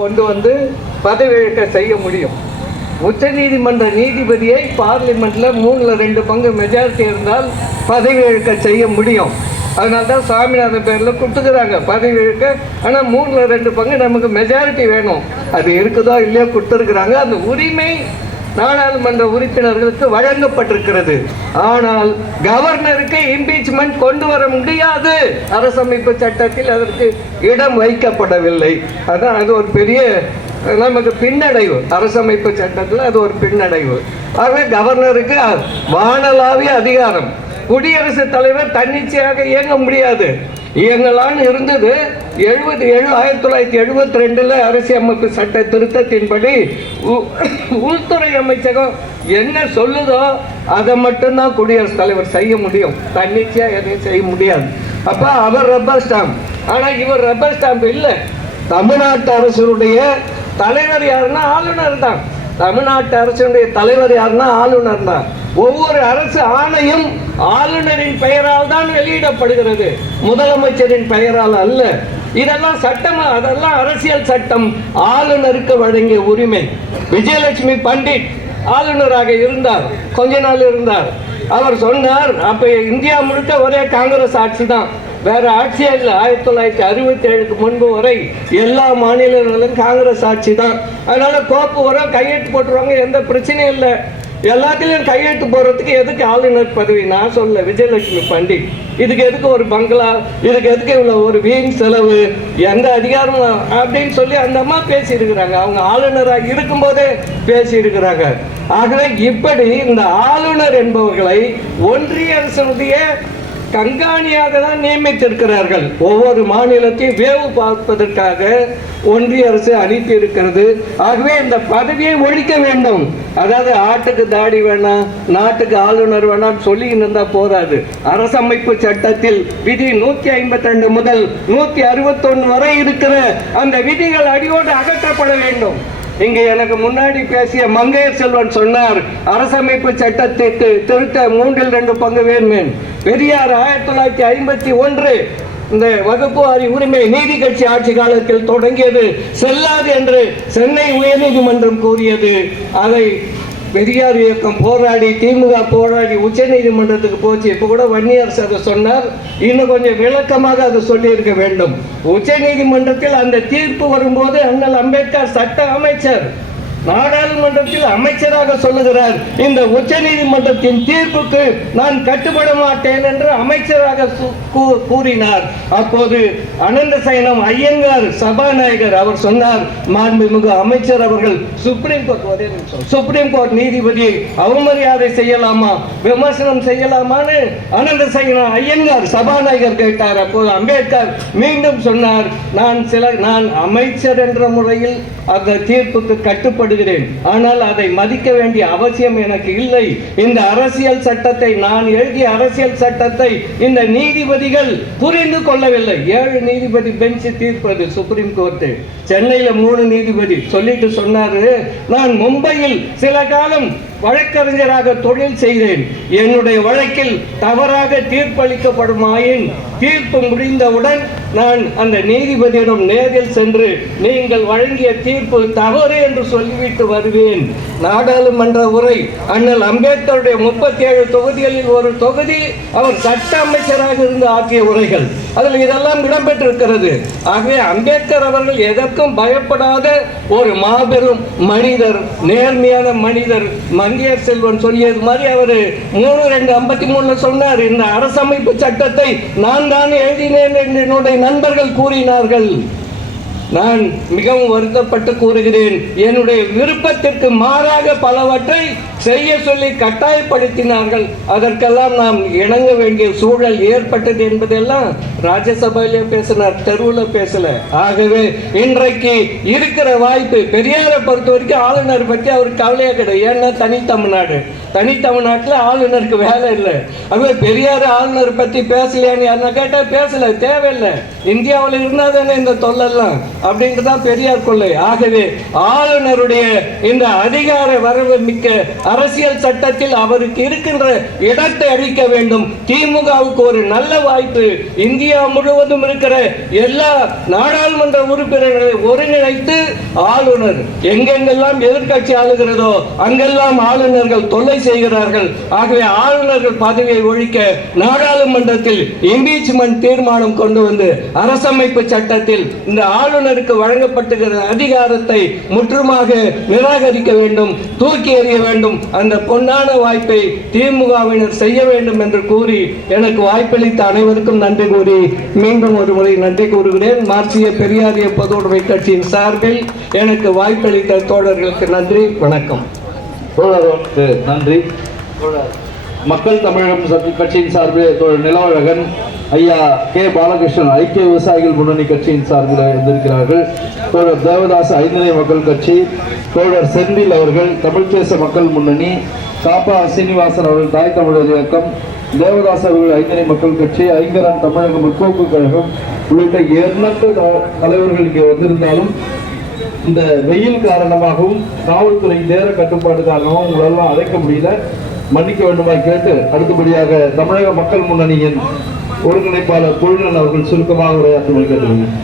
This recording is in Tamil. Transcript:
கொண்டு வந்து பதவியேற்க செய்ய முடியும். உச்சநீதிமன்ற நீதிபதியை பார்லிமெண்ட்ல மூணுல ரெண்டு பங்கு மெஜாரிட்டி இருந்தால் பதவியேற்க செய்ய முடியும். அதனால தான் சாமிநாதன் பேரில் கொடுத்துக்கிறாங்க. பதவி இருக்க ஆனால் மூணில் ரெண்டு பங்கு நமக்கு மெஜாரிட்டி வேணும். அது இருக்குதோ இல்லையோ கொடுத்துருக்குறாங்க. அந்த உரிமை நாடாளுமன்ற உறுப்பினர்களுக்கு வழங்கப்பட்டிருக்கிறது. ஆனால் கவர்னருக்கு இம்பீச்மெண்ட் கொண்டு வர முடியாது. அரசமைப்பு சட்டத்தில் அதற்கு இடம் வைக்கப்படவில்லை. அதான் அது ஒரு பெரிய நமக்கு பின்னடைவு. அரசமைப்பு சட்டத்தில் அது ஒரு பின்னடைவு. ஆகவே கவர்னருக்கு வானலாவிய அதிகாரம். குடியரசுத் தலைவர் தன்னிச்சையாக இயங்க முடியாது. இயங்கலான்னு இருந்தது. எழுபது ஏழு ஆயிரத்தி தொள்ளாயிரத்தி எழுபத்தி ரெண்டில் அரசியமைப்பு சட்ட திருத்தத்தின்படி உ- உள்துறை அமைச்சகம் என்ன சொல்லுதோ அதை மட்டும்தான் குடியரசுத் தலைவர் செய்ய முடியும். தன்னிச்சையாக எதையும் செய்ய முடியாது. அப்போ அவர் ரப்பர் ஸ்டாம்ப் ஆனால் இவர் ரப்பர் ஸ்டாம்ப் இல்லை. தமிழ்நாட்டு அரசுடைய தலைவர் யாருன்னா ஆளுநர் தான். தமிழ்நாட்டு அரசுடைய தலைவர் யாருன்னா ஆளுநர் தான். ஒவ்வொரு அரசு ஆணையும் ஆளுநரின் பெயரால் தான் வெளியிடப்படுகிறது. முதலமைச்சரின் பெயரால் அல்ல. இதெல்லாம் சட்டம் அதெல்லாம் அரசியல் சட்டம். ஆளுநருக்கு வழங்கிய உரிமை. விஜயலட்சுமி பண்டிட் ஆளுநராக இருந்தார். கொஞ்ச நாள் இருந்தார். அவர் சொன்னார் அப்ப இந்தியா முழுக்க ஒரே காங்கிரஸ் ஆட்சி தான். வேற ஆட்சியே இல்லை. ஆயிரத்தி தொள்ளாயிரத்தி அறுபத்தி ஏழுக்கு முன்பு வரை எல்லா மாநிலங்களிலும் காங்கிரஸ் ஆட்சி தான். அதனால கோப்பு வரும் கையெழுத்து போட்டுருவாங்க எந்த பிரச்சனையும் இல்லை. எல்லாத்துலேயும் கையெழுத்து போடுறதுக்கு எதுக்கு ஆளுநர் பதவி? நான் சொல்ல விஜயலட்சுமி பண்டிட். இதுக்கு எதுக்கு ஒரு பங்களா? இதுக்கு எதுக்கு இவ்வளோ ஒரு வீண் செலவு? எந்த அதிகாரம் அப்படின்னு சொல்லி அந்த அம்மா பேசியிருக்கிறாங்க. அவங்க ஆளுநராக இருக்கும்போதே பேசியிருக்கிறாங்க. ஆகவே இப்படி இந்த ஆளுநர் என்பவர்களை ஒன்றிய அரசனுடைய கண்காணியாக தான் நியமித்திருக்கிறார்கள். ஒவ்வொரு மாநிலத்தையும் வேவு பார்ப்பதற்காக ஒன்றிய அரசு அனுப்பி இருக்கிறது ஆகவே இந்த பதவியை ஒழிக்க வேண்டும். அதாவது ஆட்டுக்கு தாடி வேணாம் நாட்டுக்கு ஆளுநர் வேணாம் சொல்லி இருந்தா போதாது. அரசமைப்பு சட்டத்தில் விதி நூத்தி ஐம்பத்தி ரெண்டு முதல் நூத்தி அறுபத்தொன்னு வரை இருக்கிற அந்த விதிகள் அடியோடு அகற்றப்பட வேண்டும். இங்க எனக்கு முன்னாடி பேசிய மங்கையர் செல்வன் சொன்னார் அரசமைப்பு சட்டத்திற்கு திருத்த மூன்றில் ரெண்டு பங்கு வேண்மேன். பெரியார் ஆயிரத்தி தொள்ளாயிரத்தி ஐம்பத்தி ஒன்று இந்த வகுப்பு வாரி உரிமை நீதி கட்சி ஆட்சி காலத்தில் தொடங்கியது செல்லாது என்று சென்னை உயர்நீதிமன்றம் கூறியது. அதை பெரியார் இயக்கம் போராடி திமுக போராடி உச்ச நீதிமன்றத்துக்கு போச்சு. இப்போ கூட வன்னியர் அதை சொன்னார். இன்னும் கொஞ்சம் விளக்கமாக அதை சொல்லியிருக்க வேண்டும். உச்ச நீதிமன்றத்தில் அந்த தீர்ப்பு வரும்போது அண்ணல் அம்பேத்கர் சட்ட அமைச்சர் நாடாளுமன்றத்தில் அமைச்சராக சொல்லுகிறார் இந்த உச்ச நீதிமன்றத்தின் தீர்ப்புக்கு நான் கட்டுப்பட மாட்டேன் என்று அமைச்சராக கூறினார். அப்போது அனந்த சயனம் ஐயங்கார் சபாநாயகர் அவர் சொன்னார் மாண்புமிகு அமைச்சர் அவர்கள் சுப்ரீம் கோர்ட் ஒரே சுப்ரீம் கோர்ட் நீதிபதியை அவமரியாதை செய்யலாமா? விமர்சனம் செய்யலாமான்னு அனந்த சயனம் ஐயங்கார் சபாநாயகர் கேட்டார். அப்போது அம்பேத்கர் மீண்டும் சொன்னார் நான் சில நான் அமைச்சர் என்ற முறையில் அந்த தீர்ப்புக்கு கட்டுப்படுகிறேன் ஆனால் அதை மதிக்க வேண்டிய அவசியம் எனக்கு இல்லை. இந்த அரசியல் சட்டத்தை நான் எழுதிய அரசியல் சட்டத்தை இந்த நீதிபதிகள் புரிந்து கொள்ளவில்லை. ஏழு நீதிபதி பெஞ்ச் தீர்ப்பது சுப்ரீம் கோர்ட்டு சென்னையில் மூணு நீதிபதி சொல்லிட்டு சொன்னாரு. நான் மும்பையில் சில காலம் வழக்கறிஞராக தொழில் செய்தேன். என்னுடைய வழக்கில் தவறாக தீர்ப்பளிக்கப்படுமாயின் தீர்ப்பு முடிந்தவுடன் நான் அந்த நீதிபதியிடம் நேரில் சென்று நீங்கள் வழங்கிய தீர்ப்பு தவறு என்று சொல்லிவிட்டு வருவேன். நாடாளுமன்ற உரை அண்ணல் அம்பேத்கருடைய முப்பத்தி ஏழு தொகுதிகளில் ஒரு தொகுதி அவர் சட்ட அமைச்சராக இருந்து ஆற்றிய உரைகள். அதில் இதெல்லாம் இடம்பெற்றிருக்கிறது. ஆகவே அம்பேத்கர் அவர்கள் எதற்கும் பயப்படாத ஒரு மாபெரும் மனிதர் நேர்மையான மனிதர் மங்கையர் செல்வன் சொல்லியது மாதிரி அவர் மூணு ரெண்டு ஐம்பத்தி மூணுல சொன்னார். இந்த அரசமைப்பு சட்டத்தை நான் தான் எழுதினேன் என்று என்னுடைய நண்பர்கள் கூறினார்கள். நான் மிகவும் வருத்தப்பட்டு கூறுகிறேன். என்னுடைய விருப்பத்திற்கு மாறாக பலவற்றை செய்ய சொல்லி கட்டாயப்படுத்தினார்கள். அதற்கெல்லாம் நாம் இணங்க வேண்டிய சூழல் ஏற்பட்டது என்பதெல்லாம் ராஜ்யசபையிலே பேசினார் தெருவில் பேசல. ஆகவே இன்றைக்கு இருக்கிற வாய்ப்பு பெரியாரை பொறுத்த வரைக்கும் ஆளுநர் பற்றி அவருக்கு கவலையே கிடையாது. ஏன்னா தனி தமிழ்நாடு. தனி தமிழ்நாட்டில் ஆளுநருக்கு வேலை இல்லை. அதுவே பெரியார் ஆளுநர் பற்றி பேசலையான்னு யாருன்னா கேட்டால் பேசலை தேவையில்லை. இந்தியாவில் இருந்தால் தானே இந்த தொல்லெல்லாம். அப்படின்ட்டு பெரியார் கொள்ளை. ஆகவே ஆளுநருடைய இந்த அதிகார வரவு மிக்க அரசியல் சட்டத்தில் அவருக்கு இருக்கின்ற இடத்தை அளிக்க வேண்டும். திமுகவுக்கு ஒரு நல்ல வாய்ப்பு. இந்தியா முழுவதும் இருக்கிற எல்லா நாடாளுமன்ற உறுப்பினர்களை ஒருங்கிணைத்து ஆளுநர் எங்கெங்கெல்லாம் எதிர்க்கட்சி ஆளுகிறதோ அங்கெல்லாம் ஆளுநர்கள் தொல்லை செய்கிறார்கள். ஆகவே ஆளுநர்கள் பதவியை ஒழிக்க நாடாளுமன்றத்தில் இம்பீச்மெண்ட் தீர்மானம் கொண்டு வந்து அரசமைப்பு சட்டத்தில் இந்த ஆளுநர் ஆளுநருக்கு வழங்கப்பட்டுகிற அதிகாரத்தை முற்றுமாக நிராகரிக்க வேண்டும் தூக்கி எறிய வேண்டும். அந்த பொன்னான வாய்ப்பை திமுகவினர் செய்ய வேண்டும் என்று கூறி எனக்கு வாய்ப்பளித்த அனைவருக்கும் நன்றி கூறி மீண்டும் ஒரு முறை நன்றி கூறுகிறேன். மார்க்சிய பெரியாரிய பொதுவுடைமை கட்சியின் சார்பில் எனக்கு வாய்ப்பளித்த தோழர்களுக்கு நன்றி. வணக்கம். நன்றி. மக்கள் தமிழகம் கட்சியின் சார்பில் நிலவழகன் ஐயா கே பாலகிருஷ்ணன் ஐக்கிய விவசாயிகள் முன்னணி கட்சியின் சார்பில் இருந்திருக்கிறார்கள். தோழர் தேவதாஸ் ஐந்தனை மக்கள் கட்சி தோழர் செந்தில் அவர்கள் தமிழ்தேச மக்கள் முன்னணி காப்பா சீனிவாசன் அவர்கள் தாய் தமிழர் இயக்கம் தேவதாஸ் அவர்கள் ஐந்தனை மக்கள் கட்சி ஐங்கரன் தமிழக முற்போக்கு கழகம் உள்ளிட்ட எண்ணற்ற தலைவர்கள் இங்கே வந்திருந்தாலும் இந்த வெயில் காரணமாகவும் காவல்துறை நேர கட்டுப்பாடு காரணமாகவும் உங்களெல்லாம் அழைக்க முடியல. மன்னிக்க வேண்டுமாய் கேட்டு அடுத்தபடியாக தமிழக மக்கள் முன்னணியின் ஒருங்கிணைப்பாளர் குழுநன் அவர்கள் சுருக்கமாக உரையாற்றுமாறு கேட்டுள்ளேன்